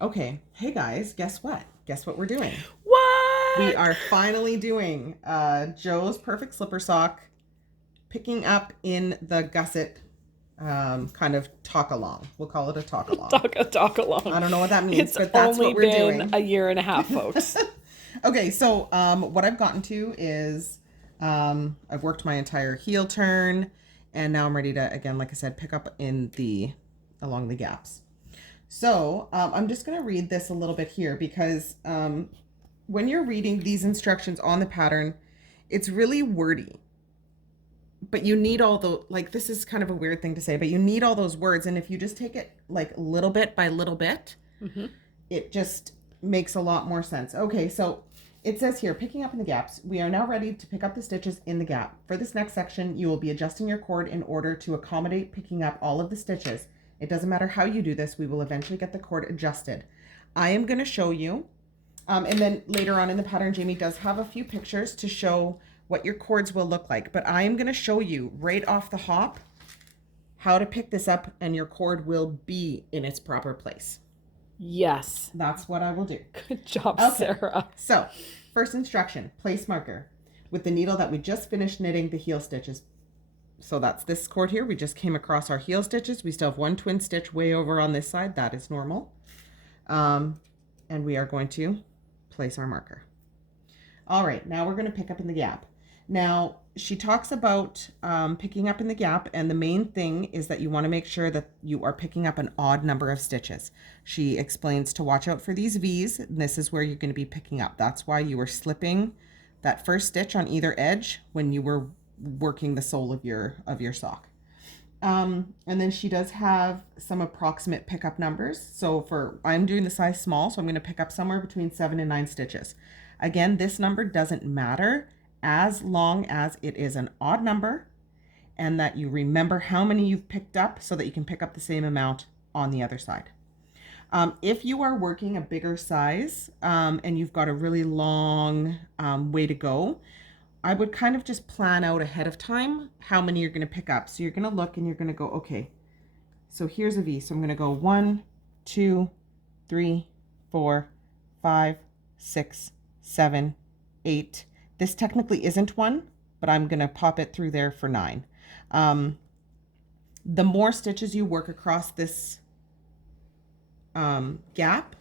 Okay, hey guys, guess what? Guess what we're doing? We What? are finally doing Joe's Perfect Slipper Sock, picking up in the Gusset kind of talk along. We'll call it a talk along. Talk along. I don't know what that means, It's but that's only what we're been doing. a year and a half, folks. Okay, so what I've gotten to is I've worked my entire heel turn, and now I'm ready to, again, like I said, pick up along the gaps. So I'm just going to read this a little bit here because when you're reading these instructions on the pattern, it's really wordy. But you need all the, like, this is kind of a weird thing to say, but you need all those words. And if you just take it like little bit by little bit, it just makes a lot more sense. Okay, so it says here, picking up in the gaps. We are now ready to pick up the stitches in the gap. For this next section, you will be adjusting your cord in order to accommodate picking up all of the stitches. It doesn't matter how you do this, we will eventually get the cord adjusted. I am going to show you, and then later on in the pattern, Jamie does have a few pictures to show what your cords will look like. But I am going to show you right off the hop how to pick this up, and your cord will be in its proper place. Yes. That's what I will do. Good job, Okay. Sarah. So, first instruction, place marker. With the needle that we just finished knitting the heel stitches. So that's this cord here. We just came across our heel stitches. We still have one twin stitch way over on this side. That is normal. And we are going to place our marker. All right, now we're going to pick up in the gap. Now, she talks about picking up in the gap, and the main thing is that you want to make sure that you are picking up an odd number of stitches. She explains to watch out for these V's, and this is where you're going to be picking up. That's why you were slipping that first stitch on either edge when you were working the sole of your sock. And then she does have some approximate pickup numbers. So I'm doing the size small, so I'm going to pick up somewhere between 7 and 9 stitches. Again, this number doesn't matter as long as it is an odd number and that you remember how many you've picked up so that you can pick up the same amount on the other side. If you are working a bigger size and you've got a really long way to go, I would kind of just plan out ahead of time how many you're going to pick up. So you're going to look and you're going to go, okay, so here's a V. So I'm going to go 1, 2, 3, 4, 5, 6, 7, 8. This technically isn't 1, but I'm going to pop it through there for 9. The more stitches you work across this gap,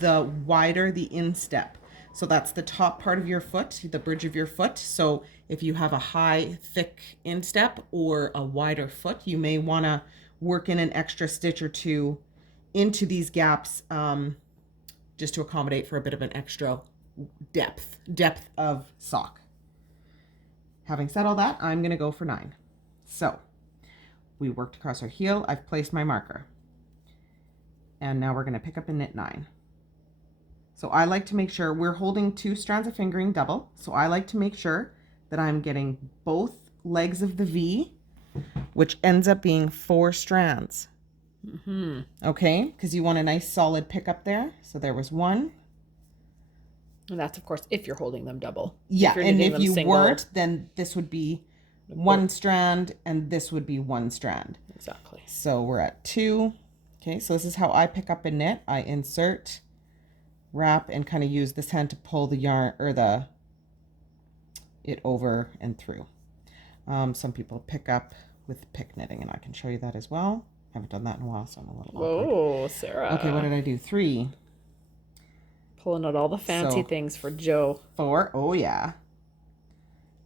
the wider the instep. So that's the top part of your foot, the bridge of your foot. So if you have a high, thick instep or a wider foot, you may want to work in an extra stitch or two into these gaps just to accommodate for a bit of an extra depth of sock. Having said all that, I'm going to go for 9. So we worked across our heel. I've placed my marker. And now we're going to pick up and knit 9. So I like to make sure we're holding 2 strands of fingering double. So I like to make sure that I'm getting both legs of the V, which ends up being 4 strands. Okay, because you want a nice solid pickup there. So there was 1. And that's, of course, if you're holding them double. Yeah, and if you weren't, then this would be 1 strand and this would be 1 strand. Exactly. So we're at 2. Okay, so this is how I pick up and knit. I insert, wrap, and kind of use this hand to pull the yarn or it over and through. Some people pick up with pick knitting, and I can show you that as well. I haven't done that in a while, so I'm a little awkward. Oh, Sarah. Okay, what did I do? 3. Pulling out all the fancy things for Joe. 4. Oh, yeah.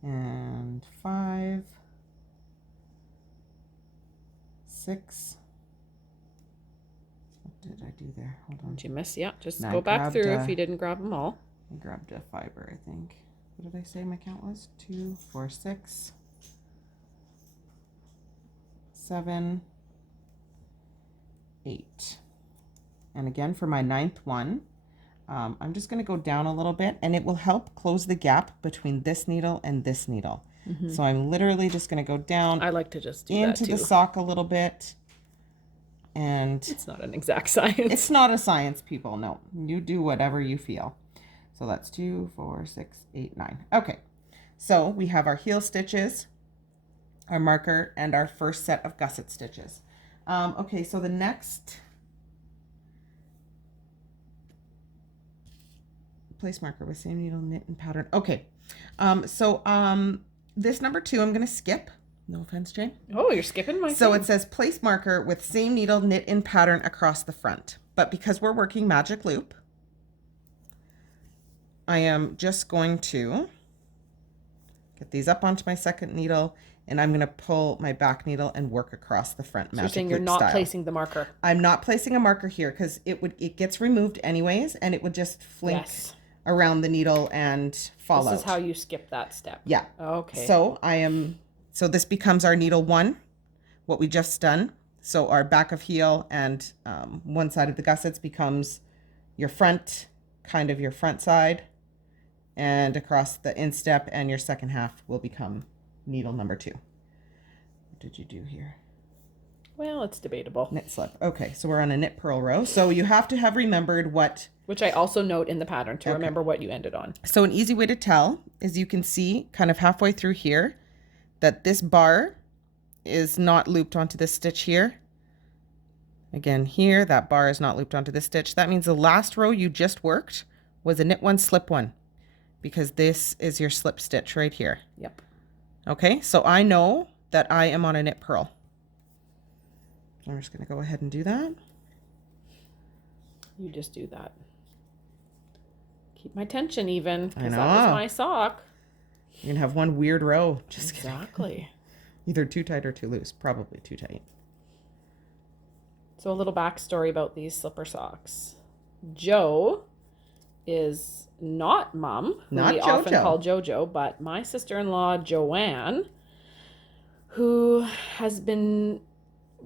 And 5. 6. What did I do there? Hold on. Did you miss? Yeah, just go back through if you didn't grab them all. I grabbed a fiber, I think. What did I say my count was? 2, 4, 6, 7, 8. And again, for my 9th one, I'm just going to go down a little bit, and it will help close the gap between this needle and this needle. So I'm literally just going to go down. I like to just do into that too. The sock a little bit. And it's not an exact science. It's not a science, people. No, you do whatever you feel. So that's 2, 4, 6, 8, 9. Okay, so we have our heel stitches, our marker, and our first set of gusset stitches. Okay, so the next place marker with same needle, knit, and pattern. Okay. This number 2, I'm going to skip. No offense, Jane. Oh, you're skipping my So thing. it says place marker with same needle, knit, and pattern across the front. But because we're working magic loop, I am just going to get these up onto my second needle, and I'm going to pull my back needle and work across the front magic loop style. You're saying you're not placing the marker. I'm not placing a marker here because it gets removed anyways, and it would just flink around the needle and fall out. This is how you skip that step. Yeah. Okay. So this becomes our needle 1, what we just done. So our back of heel and one side of the gussets becomes your front, kind of your front side, and across the instep, and your second half will become needle number 2. What did you do here? Well, it's debatable. Knit slip. Okay, so we're on a knit purl row. So you have to have remembered what... Which I also note in the pattern to remember what you ended on. So an easy way to tell is you can see kind of halfway through here that this bar is not looped onto this stitch here. Again, here, that bar is not looped onto this stitch. That means the last row you just worked was a knit 1, slip 1, because this is your slip stitch right here. Yep. Okay, so I know that I am on a knit purl. I'm just going to go ahead and do that. You just do that. Keep my tension even, because that was my sock. You're going to have one weird row. Just exactly. Either too tight or too loose. Probably too tight. So a little backstory about these slipper socks. Joe is not Mom, who we often call JoJo, but my sister-in-law, Joanne, who has been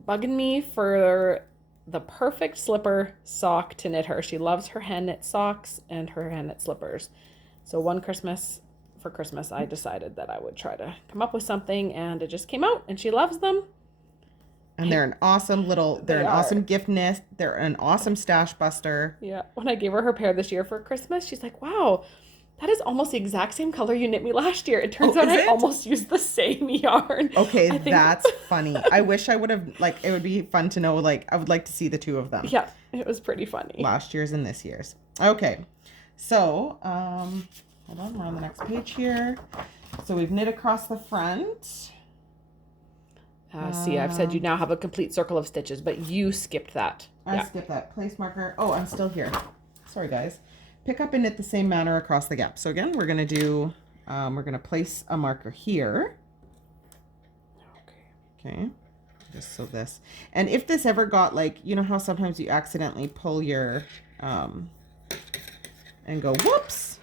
bugging me for the perfect slipper sock to knit her. She loves her hand knit socks and her hand knit slippers. So for Christmas, I decided that I would try to come up with something, and it just came out, and she loves them. And they're an awesome awesome gift knit. They're an awesome stash buster. Yeah. When I gave her pair this year for Christmas, she's like, wow, that is almost the exact same color you knit me last year. It turns out I almost used the same yarn. Okay, that's funny. I wish I would have, it would be fun to know, I would like to see the two of them. Yeah, it was pretty funny. Last year's and this year's. Okay. So, hold on, we're on the next page here. So we've knit across the front. See, I've said you now have a complete circle of stitches, but you skipped that. I skipped that. Place marker. Oh, I'm still here. Sorry, guys. Pick up and knit the same manner across the gap. So again, we're going to do, we're going to place a marker here. Okay. Just so this. And if this ever got you know how sometimes you accidentally pull your, and go, whoops.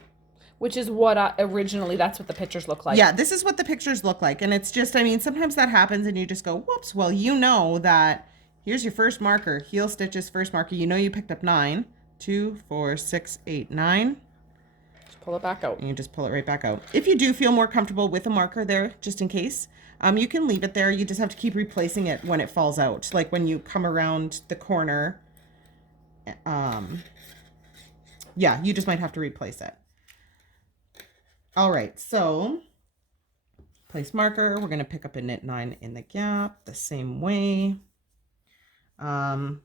Which is what originally, that's what the pictures look like. Yeah, this is what the pictures look like. And it's just, sometimes that happens and you just go, whoops. Well, you know that here's your first marker, heel stitches, first marker. You know you picked up 9, 2, 4, 6, 8, 9. Just pull it back out. And you just pull it right back out. If you do feel more comfortable with a marker there, just in case, you can leave it there. You just have to keep replacing it when it falls out. Like when you come around the corner, yeah, you just might have to replace it. All right, so place marker. We're going to pick up a knit 9 in the gap the same way. So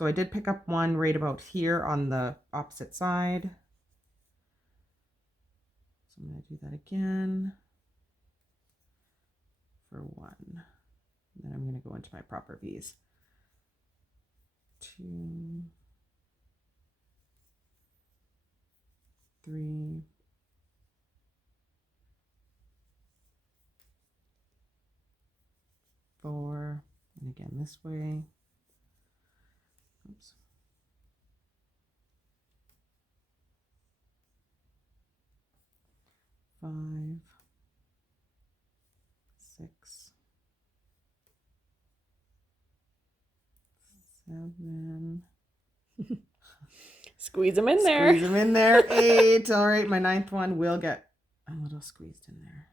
I did pick up one right about here on the opposite side. So I'm going to do that again for 1. Then I'm going to go into my proper V's. 2, 3, 4, and again this way. Oops. 5, 6, 7. Squeeze them in there. Squeeze them in there. 8. All right, my 9th one will get a little squeezed in there.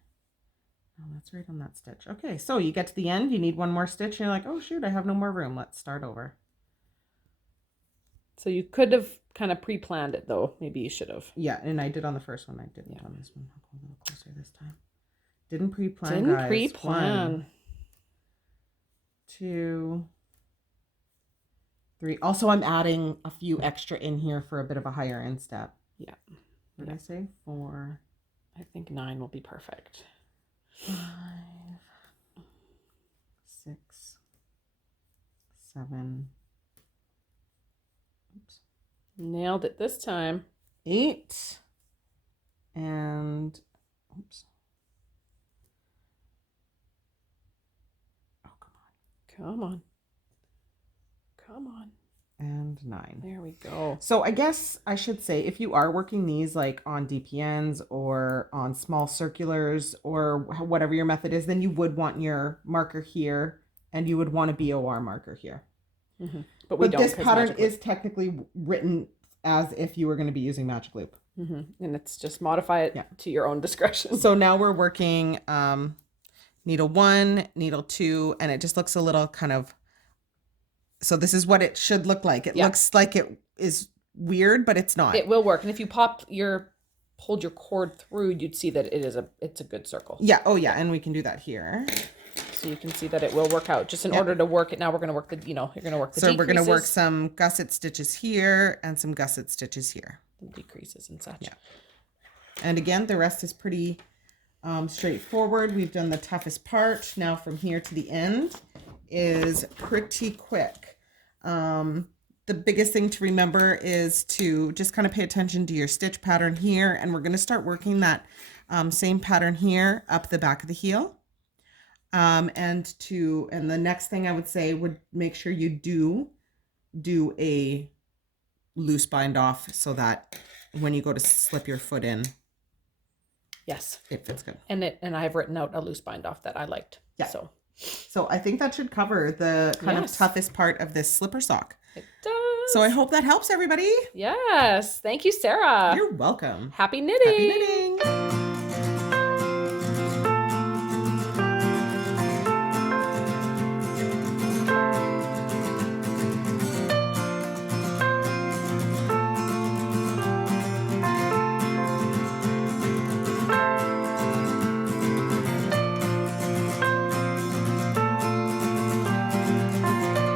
Oh, that's right on that stitch. Okay, so you get to the end, you need one more stitch, and you're like, oh shoot, I have no more room. Let's start over. So you could have kind of pre-planned it though. Maybe you should have. Yeah, and I did on the first one. I didn't on this one. I'll go a little closer this time. Didn't pre-plan, Didn't guys. pre-plan. 1, 2, 3. Also, I'm adding a few extra in here for a bit of a higher instep. Yeah. What did I say? 4. I think 9 will be perfect. 5, 6, 7. Oops. Nailed it this time. 8. And oops. Oh, Come on. Come on. And 9. There we go. So I guess I should say, if you are working these like on DPNs or on small circulars or whatever your method is, then you would want your marker here and you would want a BOR marker here. Mm-hmm. But this pattern is technically written as if you were going to be using Magic Loop. Mm-hmm. And it's just modify it to your own discretion. So now we're working needle 1, needle 2, and it just looks a little kind of, so this is what it should look like. It looks like it is weird, but it's not. It will work. And if you pulled your cord through, you'd see that it's a good circle. Yeah. Oh yeah. And we can do that here. So you can see that it will work out. Just in order to work it, now we're going to work you're going to work the decreases. So we're going to work some gusset stitches here and some gusset stitches here. Decreases and such. Yeah. And again, the rest is pretty straightforward. We've done the toughest part. Now from here to the end is pretty quick. The biggest thing to remember is to just kind of pay attention to your stitch pattern here. And we're going to start working that same pattern here up the back of the heel. And the next thing I would say would make sure you do a loose bind off so that when you go to slip your foot in, yes, it fits good. And I've written out a loose bind off that I liked. Yeah. So I think that should cover the kind of toughest part of this slipper sock. It does. So I hope that helps everybody. Yes. Thank you, Sarah. You're welcome. Happy knitting. Happy knitting.